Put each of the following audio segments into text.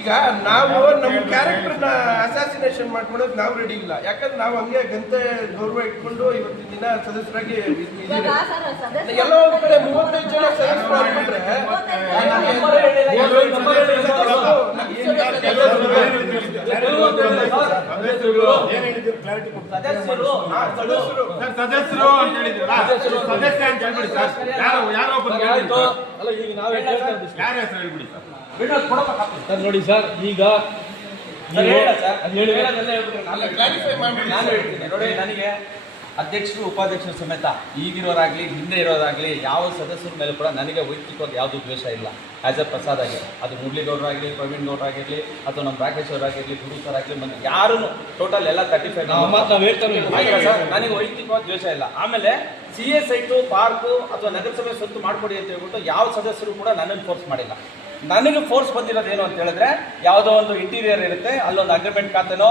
ಈಗ ನಾವು ನಮ್ಮ ಕ್ಯಾರೆಕ್ಟರ್ನ ಅಸಾಸಿನೇಷನ್ ಮಾಡ್ಕೊಳೋದು ನಾವು ರೆಡಿ ಇಲ್ಲ. ಯಾಕಂದ್ರೆ ನಾವು ಹಂಗೆ ಗಂತೆ ಗೌರವ ಇಟ್ಕೊಂಡು ಇವತ್ತಿನ ದಿನ ಸದಸ್ಯರಾಗಿ ಎಲ್ಲ ಒಂದ್ ಕಡೆ 35 ಜನ ಸದಸ್ಯರಾಗ್ಬಿಟ್ರೆ ಸದಸ್ಯರು ಅಂತ ಹೇಳಿದ್ರಲ್ಲ, ಸದಸ್ಯ ಅಂತ ಹೇಳ್ಬಿಡಿ ಸರ್. ಯಾರೋ ಒಬ್ಬರು ಯಾರ ಹೆಸರು ಹೇಳ್ಬಿಡಿ ಸರ್. ನೋಡಿ ಸರ್, ಈಗ ನಾನು ಹೇಳ್ತೀನಿ ನೋಡಿ, ನನಗೆ ಅಧ್ಯಕ್ಷರು ಉಪಾಧ್ಯಕ್ಷರು ಸಮೇತ ಈಗಿರೋರಾಗ್ಲಿ ಹಿಂದೆ ಇರೋರಾಗ್ಲಿ ಯಾವ ಸದಸ್ಯರ ಮೇಲೆ ಕೂಡ ನನಗೆ ವೈಯಕ್ತಿಕವಾಗಿ ಯಾವುದೂ ದ್ವೇಷ ಇಲ್ಲ. ಆಸ್ ಎ ಪ್ರಸಾದ್ ಆಗಿ ಅದು ಮುರಳೀಗೌಡರಾಗಲಿ, ಪ್ರವೀಣ್ ಗೌಡರಾಗಿರಲಿ, ಅಥವಾ ನಮ್ಮ ರಾಕೇಶ್ ಅವರಾಗಿರಲಿ, ಗುರು ಸರ್ ಆಗಲಿ, ಮತ್ತೆ ಯಾರು ಟೋಟಲ್ ಎಲ್ಲ 35 ಸರ್, ನನಗೆ ವೈಯಕ್ತಿಕವಾಗಿ ದ್ವೇಷ ಇಲ್ಲ. ಆಮೇಲೆ CA ಸೈಟು, ಪಾರ್ಕು ಅಥವಾ ನಗರಸಭೆ ಸ್ವತ್ತು ಮಾಡಿಕೊಡಿ ಅಂತ ಹೇಳ್ಬಿಟ್ಟು ಯಾವ ಸದಸ್ಯರು ಕೂಡ ನನ್ನನ್ನು ಫೋರ್ಸ್ ಮಾಡಿಲ್ಲ. ನನಗೆ ಫೋರ್ಸ್ ಬಂದಿರೋದು ಏನು ಅಂತ ಹೇಳಿದ್ರೆ, ಯಾವುದೋ ಒಂದು ಇಂಟೀರಿಯರ್ ಇರುತ್ತೆ, ಅಲ್ಲೊಂದು ಅಗ್ರಿಮೆಂಟ್ ಖಾತೆನೋ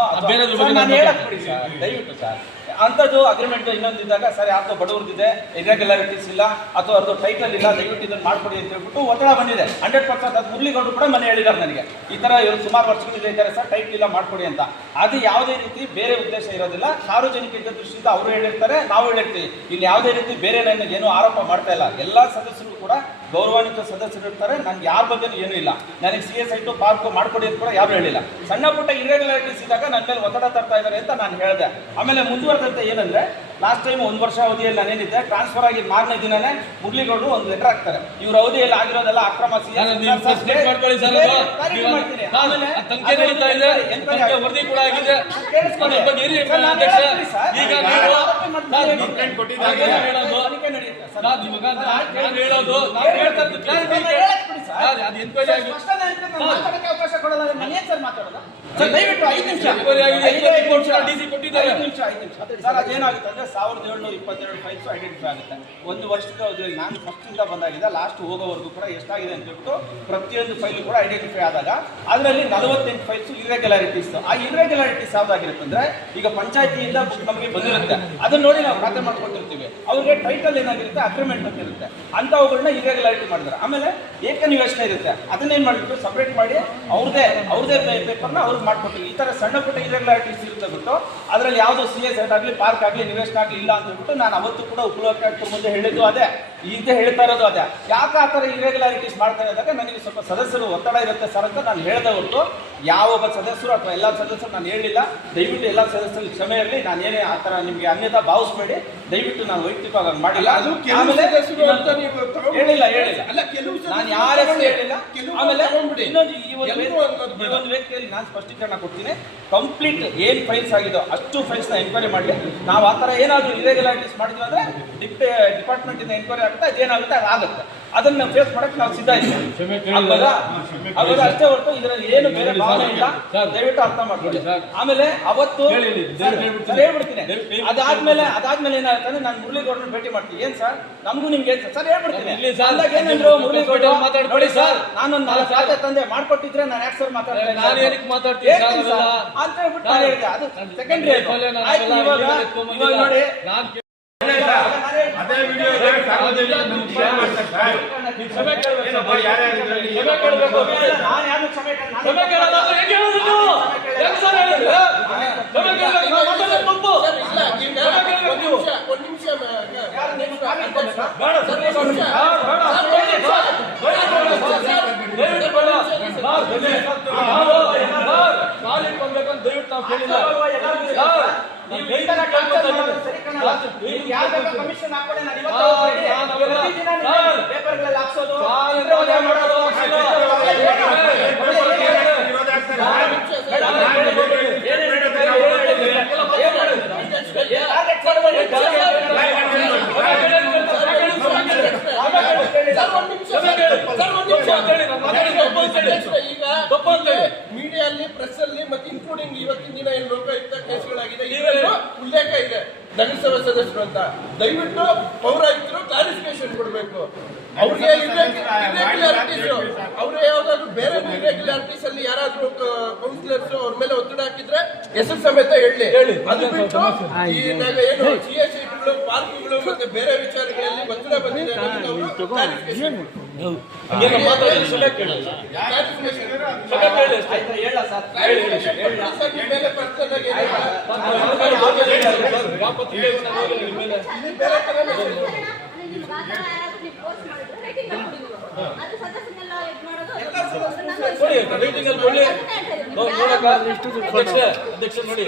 ನಾನು ಹೇಳಕ್ ಬಿಡಿ ಸರ್, ದಯವಿಟ್ಟು ಸರ್. ಅಂಥದ್ದು ಅಗ್ರಿಮೆಂಟ್ ಇನ್ನೊಂದು ಇದ್ದಾಗ ಸರ್ ಯಾವ್ದೋ ಬಡವ್ರದಿದೆ, ಇರ್ರೆಗ್ಯುಲಾರಿಟೀಸ್ ಇಲ್ಲ, ಅಥವಾ ಅವ್ರದ್ದು ಟೈಟಲ್ ಇಲ್ಲ, ದಯವಿಟ್ಟು ಇದನ್ನು ಮಾಡ್ಕೊಡಿ ಅಂತ ಹೇಳ್ಬಿಟ್ಟು ಒತ್ತಡ ಬಂದಿದೆ. 100% ಅದು ಮುರಳೀಗೌಡರು ಕೂಡ ಮನೆ ಹೇಳಿದ್ದಾರೆ ನನಗೆ, ಈ ಥರ ಇವರು ಸುಮಾರು ವರ್ಷಗಳಿಂದ ಇದ್ದಾರೆ ಸರ್, ಟೈಟಲ್ ಇಲ್ಲ ಮಾಡ್ಕೊಡಿ ಅಂತ. ಅದು ಯಾವುದೇ ರೀತಿ ಬೇರೆ ಉದ್ದೇಶ ಇರೋದಿಲ್ಲ. ಸಾರ್ವಜನಿಕ ಹಿತದೃಷ್ಟಿಯಿಂದ ಅವರು ಹೇಳಿರ್ತಾರೆ, ನಾವು ಹೇಳಿರ್ತೀವಿ. ಇಲ್ಲಿ ಯಾವುದೇ ರೀತಿ ಬೇರೆ ನನಗೆ ಏನು ಆರೋಪ ಮಾಡ್ತಾ ಇಲ್ಲ. ಎಲ್ಲ ಸದಸ್ಯರು ಕೂಡ ಗೌರವಾನ್ವಿತ ಸದಸ್ಯರು ಇರ್ತಾರೆ. ನನ್ಗೆ ಯಾರ ಬಗ್ಗೆ ಏನೂ ಇಲ್ಲ. ನನಗೆ CA ಸೈಟು, ಪಾರ್ಕು ಮಾಡ್ಕೊಡಿ ಅಂತ ಕೂಡ ಯಾರು ಹೇಳಿಲ್ಲ. ಸಣ್ಣ ಪುಟ್ಟ ಇರ್ರೆಗ್ಯುಲಾರಿಟೀಸ್ ಇದ್ದಾಗ ನನ್ನ ಮೇಲೆ ಒತ್ತಡ ತರ್ತಾ ಇದ್ದಾರೆ ಅಂತ ನಾನು ಹೇಳಿದೆ. ಆಮೇಲೆ ಮುಂದುವರೆದಂತೆ ಏನಂದ್ರೆ, ಲಾಸ್ಟ್ ಟೈಮ್ 1 ವರ್ಷ ಅವಧಿಯಲ್ಲಿ ನಾನೇನಿದ್ದೆ, ಟ್ರಾನ್ಸ್ಫರ್ ಆಗಿ 4ನೇ ದಿನನೇ ಮುರಳೀಗೌಡರು ಒಂದು ಲೆಟರ್ ಹಾಕ್ತಾರೆ, ಇವ್ರ ಅವಧಿಯಲ್ಲಿ ಆಗಿರೋದೆಲ್ಲ ಅಕ್ರಮ. ಅವಕಾಶ ಕೊಡಲ್ಲ. ದಯವಿಟ್ಟು 5 ನಿಮಿಷ ಸರ್. ಅದೇನಾಗುತ್ತೆ ಅಂದ್ರೆ 1722 ಫೈಲ್ಸ್ ಐಡೆಂಟಿಫೈ ಆಗುತ್ತೆ. 1 ವರ್ಷದ ಅವಧಿಯಲ್ಲಿ ನಾನು ಫಸ್ಟಿಂದ ಬಂದಾಗಿದೆ, ಲಾಸ್ಟ್ ಹೋಗೋವರೆಗೂ ಕೂಡ ಎಷ್ಟಾಗಿದೆ ಅಂತ ಹೇಳ್ಬಿಟ್ಟು ಪ್ರತಿಯೊಂದು ಫೈಲು ಕೂಡ ಐಡೆಂಟಿಫೈ ಆದಾಗ ಅದರಲ್ಲಿ 48 ಫೈಲ್ಸ್ ಇರ್ರೆಗ್ಯುಲಾರಿಟೀಸ್. ಆ ಇರ್ರೆಗ್ಯುಲಾರಿಟೀಸ್ ಯಾವ್ದಾಗಿರುತ್ತೆ ಅಂದ್ರೆ, ಈಗ ಪಂಚಾಯತಿಯಿಂದ ಬುಕ್ ನಮಗೆ ಬಂದಿರುತ್ತೆ, ಅದನ್ನ ನೋಡಿ ನಾವು ಖಾತೆ ಮಾಡ್ಕೊತಿರ್ತೀವಿ. ಅವ್ರಿಗೆ ಟೈಟಲ್ ಏನಾಗಿರುತ್ತೆ, ಅಗ್ರಿಮೆಂಟ್ ಅಂತ ಇರುತ್ತೆ, ಅಂತವುಗಳನ್ನ ಇರ್ರೆಗ್ಯುಲಾರಿಟಿ ಮಾಡಿದ್ದಾರೆ. ಆಮೇಲೆ ಏಕನಿವೇಶನ ಇರುತ್ತೆ, ಅದನ್ನೇನು ಮಾಡಿಬಿಟ್ಟು ಸಪ್ರೇಟ್ ಮಾಡಿ ಅವ್ರದೇ ಪೇಪರ್ನ ಅವ್ರಿಗೆ ಮಾಡ್ಕೊತೀವಿ. ಈ ಥರ ಸಣ್ಣ ಪುಟ್ಟ ಇರ್ರೆಗ್ಯುಲಾರಿಟೀಸ್ ಇರುತ್ತೆ ಬಿಟ್ಟು ಅದರಲ್ಲಿ ಯಾವುದೋ CA ಸೈಟ್ ಆಗಲಿ, ಪಾರ್ಕ್ ಆಗಲಿ, ನಿವೇಶನ ಆಗಲಿ ಇಲ್ಲ ಅಂತ ಹೇಳ್ಬಿಟ್ಟು ನಾನು ಅವತ್ತು ಕೂಡ ಉಪಲೋಕಾಯುಕ್ತರ ಮುಂದೆ ಹೇಳಿದ್ದು ಅದೇ, ಈಗ ಹೇಳ್ತಾ ಇರೋದು ಅದೇ. ಯಾಕೆ ಆ ಥರ ಇರ್ರೆಗ್ಯುಲಾರಿಟೀಸ್ ಮಾಡ್ತಾರೆ ಅಂದಾಗ ನನಗೆ ಸ್ವಲ್ಪ ಸದಸ್ಯರು ಒತ್ತಡ ಇರುತ್ತೆ ಸರ್ ಅಂತ ನಾನು ಹೇಳಿದೆ ಹೊರತು ಯಾವ ಒಬ್ಬ ಸದಸ್ಯರು ಅಥವಾ ಎಲ್ಲ ಸದಸ್ಯರು ನಾನು ಹೇಳಿಲ್ಲ. ದಯವಿಟ್ಟು ಎಲ್ಲ ಸದಸ್ಯರಿಗೆ ಕ್ಷಮೆ ಇರಲಿ. ನಾನೇನೇ ಆ ಥರ ನಿಮಗೆ ಅನ್ಯತಾ ಭಾವಿಸ್ಬೇಡಿ. ದಯವಿಟ್ಟು ನಾನು ವೈಯಕ್ತಿಕವಾಗಿ ಮಾಡಿಲ್ಲ. ಆಮೇಲೆ ಹೇಳಿಲ್ಲ ನಾನು ಯಾರ ಹೆಸರು ಹೇಳಿಲ್ಲ. ಆಮೇಲೆ ಇನ್ನೊಂದು ಈ ಒಂದು ವ್ಯಕ್ತಿಯಲ್ಲಿ ನಾನು ಸ್ಪಷ್ಟೀಕರಣ ಕೊಡ್ತೀನಿ. ಕಂಪ್ಲೀಟ್ ಏನು ಫೈಲ್ಸ್ ಆಗಿದೋ ಅಷ್ಟು ಫೈಲ್ಸ್ನ ಎಂಕ್ವೈರಿ ಮಾಡಿ. ನಾವು ಆ ಥರ ಏನಾದರೂ ಇರ್ರೆಗ್ಯುಲಾರಿಟೀಸ್ ಮಾಡಿದ್ವಿ ಅಂದರೆ ಡಿಪಾರ್ಟ್ಮೆಂಟಿಂದ ಎಂಕ್ವೈರಿ ಆಗುತ್ತೆ, ಅದೇನಾಗುತ್ತೆ ಅದಾಗುತ್ತೆ. ಅದನ್ನ ಫೇಸ್ ಮಾಡಕ್ಕೆ ನಾವು ಸಿದ್ಧ ಇದ್ದೀವಿ. ಅಷ್ಟೇ ಹೊರತು ಇದರಲ್ಲಿ ಏನು ಬೇರೆ ಭಾವನೆ ಇಲ್ಲ. ದಯವಿಟ್ಟು ಅರ್ಥ ಮಾಡ್ಕೊಳ್ಳಿ. ಆಮೇಲೆ ಅವತ್ತು ಹೇಳ್ಬಿಡ್ತೀನಿ. ಅದಾದ್ಮೇಲೆ ಏನಾಗುತ್ತೆ, ನಾನು ಮುರಳೀಗೌಡರನ್ನ ಭೇಟಿ ಮಾಡ್ತೀನಿ. ಏನ್ ಸರ್ ನಮಗೂ ನಿಮ್ಗೆ ಸರ್ ಹೇಳ್ಬಿಡ್ತೀನಿ. ಏನಂದ್ರು ಮುರಳೀಗೌಡ ನೋಡಿ ಸರ್, ನಾನೊಂದು 4 ಖಾತೆ ತಂದೆ ಮಾಡ್ಕೊಟ್ಟಿದ್ರೆ ನಾನು ಯಾಕೆ ಸರ್ ಮಾತಾಡ್ತೀನಿ ಅಂತ ಹೇಳ್ಬಿಟ್ಟು ನಾನು ಹೇಳಿದೆ. ಅದು ಸೆಕೆಂಡ್ರಿ. ಇವಾಗ ನೋಡಿ ಅದೇ ವಿಡಿಯೋ ಕಮಿಷನ್ ಹಾಕೊಳ್ಳಿ. ಪೇಪರ್ಗಳಲ್ಲಿ ಹಾಕ್ಸೋದು ಮೀಡಿಯಲ್ಲಿ, ಪ್ರೆಸ್ ಅಲ್ಲಿ, ಮತ್ತೆ ಇನ್ಕ್ಲೂಡಿಂಗ್ ಇವತ್ತಿನ ದಿನ ಏನು ಲೋಕಾಯುಕ್ತ ಕೇಸ್ಗಳಾಗಿದೆ, ಇದರಲ್ಲೂ ಉಲ್ಲೇಖ ಇದೆ ನಗರಸಭೆ ಸದಸ್ಯರು ಅಂತ. ದಯವಿಟ್ಟು ಪೌರಾಯುಕ್ತರು ಕ್ಲಾರಿಫಿಕೇಶನ್ ಕೊಡಬೇಕು. ಅವ್ರಿಗೆ ಇರ್ರೆಗ್ಯುಲಾರಿಟೀಸ್, ಅವ್ರಿಗೆ ಯಾವ್ದಾದ್ರು ಬೇರೆ ಇರ್ರೆಗ್ಯುಲಾರಿಟೀಸ್ ಅಲ್ಲಿ ಯಾರಾದ್ರೂ ಕೌನ್ಸಿಲರ್ಸ್ ಅವ್ರ ಮೇಲೆ ಒತ್ತಡ ಹಾಕಿದ್ರೆ ಹೆಸರು ಸಮೇತ ಹೇಳಿ. ಅದು ಬಿಟ್ಟು ಈ ಏನು CA ಸೈಟ್ಗಳು ರಸ್ತೆಗಳು, ಪಾರ್ಕ್ಗಳು ಮತ್ತೆ ಬೇರೆ ವಿಚಾರಗಳಲ್ಲಿ ಒತ್ತಡ ಬಂದಿದೆ ಅನ್ನೋದನ್ನ ಅವರು clarification ಕೊಡ್ತಾರೆ. ಹಂಗೆಲ್ಲ ಮಾತಾಡಿ ಸುಮ್ಮನೆ ಕೇಳಿ Clarification. ಸುಮ್ಮನೆ ಕೇಳಿ ಅಷ್ಟೇ. ಆಯ್ತಾ ಹೇಳ ಸರ್ Clarification ಕೊಡ್ತಾರೆ ಸರ್, ನಿಮ್ಮ ಮೇಲೆ personal ಆಗಿ ಏನಿಲ್ಲ. ವಾಪಸ್ ಇಲ್ಲೇ ಇರ್ತಾನೆ ಹೋಗಿ ನಿಮ್ಮ ಮೇಲೆ. ಇಲ್ಲಿ ಬೇರೆ ತರ message. ನೋಡಿ ರೇಟಿಂಗ್ ಅಲ್ಲಿ ಕೊಡ್ಲಿ ನೋಡಕ್ಕ ಅಧ್ಯಕ್ಷ ನೋಡಿ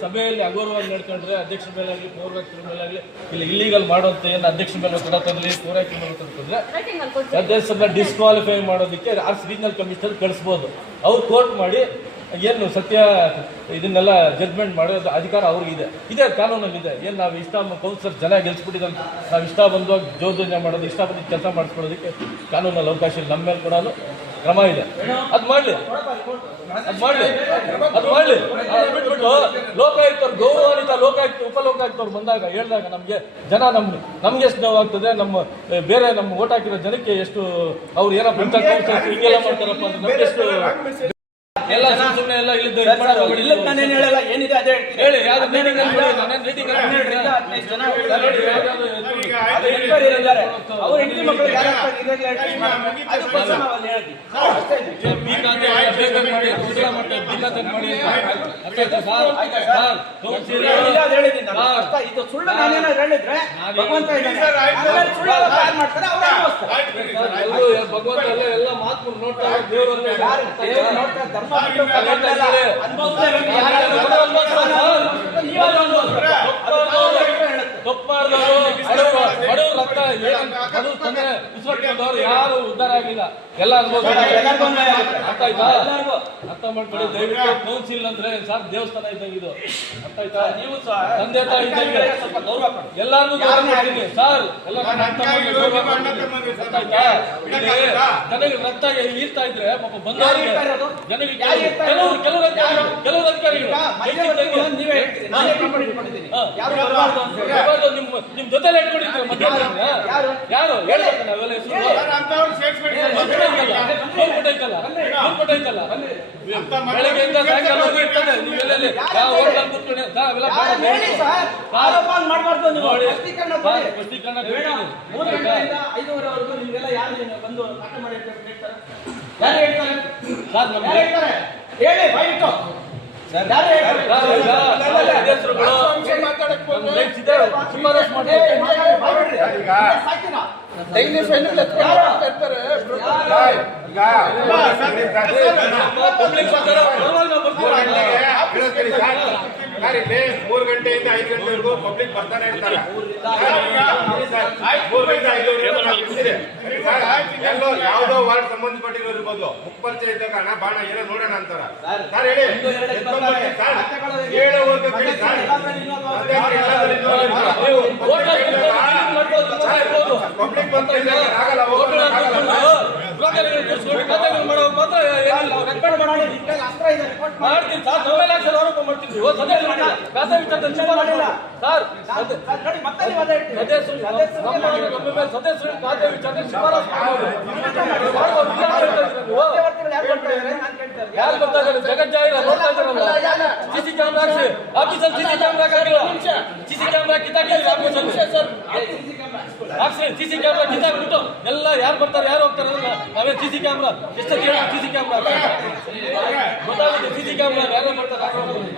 ಸಭೆಯಲ್ಲಿ ಅಗೌರವಾಗಿ ನಡ್ಕೊಂಡ್ರೆ ಅಧ್ಯಕ್ಷರ ಮೇಲೆ ಆಗಲಿ ಪೌರಾಯುಕ್ತರ ಮೇಲೆ ಆಗಲಿ ಇಲ್ಲಿ ಇಲ್ಲಿಗಲ್ ಮಾಡುವಂತ ಏನು ಅಧ್ಯಕ್ಷರ ಮೇಲೆ ಒತ್ತಡ ತರಲಿ ಪೌರಾಯುಕ್ತರ ಮೇಲೆ ತಂದ್ರೆ ಸದಸ್ಯರನ್ನ ಡಿಸ್ಕ್ವಾಲಿಫೈ ಮಾಡೋದಕ್ಕೆ ರೀಜನಲ್ ಕಮಿಷನರ್ ಕಳಿಸ್ಬೋದು. ಅವ್ರು ಕೋರ್ಟ್ ಮಾಡಿ ಏನು ಸತ್ಯ ಇದನ್ನೆಲ್ಲ ಜಡ್ಜ್ಮೆಂಟ್ ಮಾಡೋದು ಅಧಿಕಾರ ಅವ್ರಿಗಿದೆ, ಇದೆ ಕಾನೂನಲ್ಲಿದೆ. ಏನು ನಾವು ಇಷ್ಟ ಕೌನ್ಸಿಲರ್ ಜನ ಗೆಲ್ಸ್ಬಿಟ್ಟಿದ್ದಾರೆ, ನಾವು ಇಷ್ಟ ಬಂದಾಗ ಜೋದನೆ ಮಾಡೋದು, ಇಷ್ಟ ಬಂದಿದ್ದು ಕೆಲಸ ಮಾಡಿಸ್ಕೊಳ್ಳೋದಕ್ಕೆ ಕಾನೂನಲ್ಲಿ ಅವಕಾಶ ಇಲ್ಲ. ನಮ್ಮ ಮೇಲೆ ಕೂಡ ಕ್ರಮ ಇದೆ. ಅದು ಮಾಡಲಿ ಬಿಟ್ಬಿಟ್ಟು ಲೋಕಾಯುಕ್ತರು ಗೌರವಾನ್ವಿತ ಲೋಕಾಯುಕ್ತ ಉಪಲೋಕಾಯುಕ್ತವ್ರು ಬಂದಾಗ ಹೇಳಿದಾಗ ಜನ ನಮ್ಗೆ ಎಷ್ಟು ನೋವಾಗ್ತದೆ, ಬೇರೆ ನಮ್ಮ ಓಟ್ ಹಾಕಿರೋ ಜನಕ್ಕೆ ಎಷ್ಟು ಅವ್ರು ಏನೋ ಪಂಚಾಯತ್ ಹಿಂಗೆಲ್ಲ ಮಾಡ್ತಾರಪ್ಪ ಅಂತ ನಮ್ಗೆ ಎಷ್ಟು ಎಲ್ಲ ಸುಮ್ಮನೆ ಎಲ್ಲ ಇಲ್ಲ ನಾನೇನು ಹೇಳಲ್ಲ, ಏನಿದೆ ಅದೇ ಹೇಳ್ತೀನಿ. ಹೇಳಿ ಯಾವ್ದು ಮೀಟಿಂಗ್ ಅಲ್ಲಿ ರೇಟಿಂಗ್ ಅವ್ರ ಹೆಂಡತಿ ಮಕ್ಕಳು ಯಾರು ಅದಕ್ಕೋಸ್ಕರ ನಾವು ಅಲ್ಲಿ ಹೇಳ್ತೀವಿ ಅಷ್ಟೇ ಇದೆ. ಇಲ್ಲ, ಅದು ಹೇಳಿದ್ದೀನಿ ನಾನು. ಅಷ್ಟ ಇದು ಸುಳ್ಳು ನಾನೇನಾದ್ರು ಹೇಳಿದ್ರೆ ಭಗವಂತ ಇದ್ದಾನೆ. ಆಮೇಲೆ ಸುಳ್ಳು ಯಾರು ಮಾಡ್ತಾರೆ ಅವ್ರು ಅನುಭವಿಸ್ತಾರೆ. ಭಗವಂತ ಎಲ್ಲ ಮಾತು ನೋಡ್ತಾರೆ, ದೇವರನ್ನು ಯಾರು ದೇವರು ನೋಡ್ತಾರೆ, ಧರ್ಮ ಬಿಟ್ಟು ಭಗವಂತ ಅನುಭವಿಸ್ತಾರೆ. ತಪ್ಪು ಮಾಡಿದವರು ಬಡವ್ರ ರಕ್ತ ಅದು ತೊಂದರೆ ಉಸಿರಾಡ್ಕೊಂಡವ್ರು ಯಾರು ಉದ್ಧಾರ ಆಗಿಲ್ಲ, ಎಲ್ಲ ಎಲ್ಲರಿಗೂ ಅನ್ಯಾಯ ಆಗುತ್ತೆ. ಅರ್ಥ ಆಯ್ತಾ? ಎಲ್ಲರಿಗೂ ಅರ್ಥ ಮಾಡ್ಕೊಳ್ಳಿ ದಯವಿಟ್ಟು. ಕೌನ್ಸಿಲ್ ಅಂದ್ರೆ ಸರ್ ದೇವಸ್ಥಾನ ಇದ್ದಂಗೆ ಇದು, ಅರ್ಥ ಆಯ್ತಾ? ನೀವು ತಂದೆ ತಾಯಿ ಇದ್ದಂಗೆ ಸ್ವಲ್ಪ ಗೌರವ ಕೊಡಿ. ಎಲ್ಲಾರ್ಗೂ ಗೌರವ ಮಾಡ್ತೀನಿ ಸರ್, ಎಲ್ಲ ಅರ್ಥ ಮಾಡಿ ಗೌರವ ಕೊಡ್ತೀನಿ. ಅರ್ಥ ಆಯ್ತಾ? ಇಲ್ಲಿ ಜನಗೆ ರಕ್ತ ಈರ್ತಾ ಇದ್ರೆ ಪಾಪ ಬಂದವರಿಗೆ ಜನರಿಗೆ ಕೆಲವರು ಅಧಿಕಾರಿಗಳು ನೀವೇ ಹೇಳ್ತೀರಿ, ನಾನೇ ಕಂಪ್ಲೇಂಟ್ ಇಟ್ಕೊಂಡಿದ್ದೀನಿ. ಯಾರು ಬರಬಾರ್ದು ಅಂತ ಹೇಳಿ. ನಿಮ್ ಜೊತೆಲೆ ಇಟ್ಕೊಂಡಿರ್ತೀವಿ ಮಧ್ಯಾಹ್ನ ಯಾರು ಹೇಳ್ಬೇಕು ನಾವೆಲ್ಲ ಹೆಸರು ಬೆಳಗ್ಗೆಯಿಂದ ಸಾಯಂಕಾಲ ಇರ್ತದೆ. ನೀವೆಲ್ಲ ಯಾವ ಹೋಟೆಲ್ ಕೂತ್ಕೊಂಡು ಅವೆಲ್ಲ ಯಾರು ಹೇಳಿ ಸರ್, ಆರೋಪ ಮಾಡ್ಬಾರ್ದು ನೀವು. ನೋಡಿ ಸ್ಪಷ್ಟೀಕರಣ ಕೊಡಿ. ಸ್ಪಷ್ಟೀಕರಣ ಬೇಡ. 3 ಗಂಟೆಯಿಂದ 5:30ವರೆಗೂ ನಿಮ್ಗೆಲ್ಲ ಯಾರು ಬಂದು ನಾಟ ಮಾಡಿ ಹೇಳ್ತಾರೆ? ಯಾರು ಹೇಳ್ತಾರೆ? ಸರ್ ಯಾರು ಹೇಳ್ತಾರೆ? ಹೇಳಿ ಬಾಯಿಟ್ಟು. ಯಾರು ಹೇಳ್ತಾರೆ? ಶಿಫಾರಸ್ ಮಾಡ್ತಾರೆ. ಸಾಕಿನಾ? ಡೈಲಿ ಫೈನಲ್ ಇರ್ತಾರೆ. ಪಬ್ಲಿಕ್ ಸರ್ಕಾರ ಪರವಾಗಿ ನಾವು ಬರ್ತೀವಿ. ಸರ್ ಇಲ್ಲಿ 3 ಗಂಟೆಯಿಂದ 5 ಗಂಟೆವರೆಗೂ ಪಬ್ಲಿಕ್ ಬರ್ತಾನೆ ಇರ್ತಾರೆ. 3 ರಿಂದ 5 ಎಲ್ಲೋ ಯಾವುದೋ ವಾರ್ಡ್ ಸಂಬಂಧಪಟ್ಟಿರೋ ಇರ್ಬೋದು, ಮುಖ್ಯಪರಿಚಯ ಇದ್ದಾಗ ಅಣ್ಣ ಬಾಣ ಏನೋ ನೋಡೋಣ ಅಂತಾರ. ಸರ್ ಹೇಳಿ ಹೇಳೋ ಹೋಗಿ ಬಿಡಿ ಸರ್. ಪಬ್ಲಿಕ್ ಬಂತ ಆಗಲ್ಲ, ಖಾತೆಗಳು ಮಾಡೋ ಮಾತ್ರ ಏನಿಲ್ಲ. ರೆಕಾರ್ಡ್ ಮಾಡಿ ನಿಮ್ಮಲ್ಲಿ ಅಸ್ತ್ರ ಇದೆ, ರೆಕಾರ್ಡ್ ಮಾಡಿ. ಮಾಡ್ತೀನಿ ಸರ್, ಮೊಬೈಲ್ ಹಾಕ್ಸಲ್ ಆರೋಪ ಮಾಡ್ತೀನಿ. ಸದಸ್ಯರು ಮಾಡಿಲ್ಲ, ಖಾತೆ ವಿಚಾರದಲ್ಲಿ ಶಿಫಾರಸು ಮಾಡಿಲ್ಲ ಸರ್. ನೋಡಿ ಮತ್ತೆ ನೀವು ಅದೇ ಹೇಳ್ತೀರಿ. ನಮ್ಮ ಮೇಲೆ ಸದಸ್ಯರು ಖಾತೆ ವಿಚಾರದಲ್ಲಿ ಶಿಫಾರಸು ಮಾಡ್ಬೋದು. ಮಧ್ಯವರ್ತಿಗಳು ಯಾರು ಬರ್ತಾ ಇದ್ದಾರೆ? ನಾನು ಕೇಳ್ತಾ ಇರೋದು. ಯಾರು ಬರ್ತಾ ಇದ್ದಾರೆ? ಜಗಜ್ಜಾಹಿರ ನೋಡ್ತಾ ಇದ್ದಾರಲ್ಲ, ಸಿಸಿ ಕ್ಯಾಮ್ರಾ ಹಾಕ್ಸಿ ಆಫೀಸಲ್ಲಿ. ಸಿಸಿ ಕ್ಯಾಮ್ರಾ ಹಾಕಿಲ್ಲ, ಸಿಸಿ ಕ್ಯಾಮ್ರಾ ಕಿತ್ತಾಕಿಲ್ಲ ಆಫೀಸಲ್ಲಿ. ಹಾಕ್ಸಿ ಸಿಸಿ ಕ್ಯಾಮ್ರಾ ಕಿತ್ತಾಕ್ಬಿಟ್ಟು ಎಲ್ಲ ಯಾರು ಬರ್ತಾರೆ ಯಾರು ಹೋಗ್ತಾರೆ ಅಂದ್ರೆ ನಾವೇ ಸಿಸಿ ಕ್ಯಾಮ್ರಾ ಎಷ್ಟು ಸಿಸಿ ಕ್ಯಾಮ್ರಾ ಗೊತ್ತಾಗುತ್ತೆ. ಸಿಸಿ ಕ್ಯಾಮ್ರಾ ಯಾರು ಬರ್ತಾರೆ ಯಾರು ಹೋಗ್ತಾರೆ.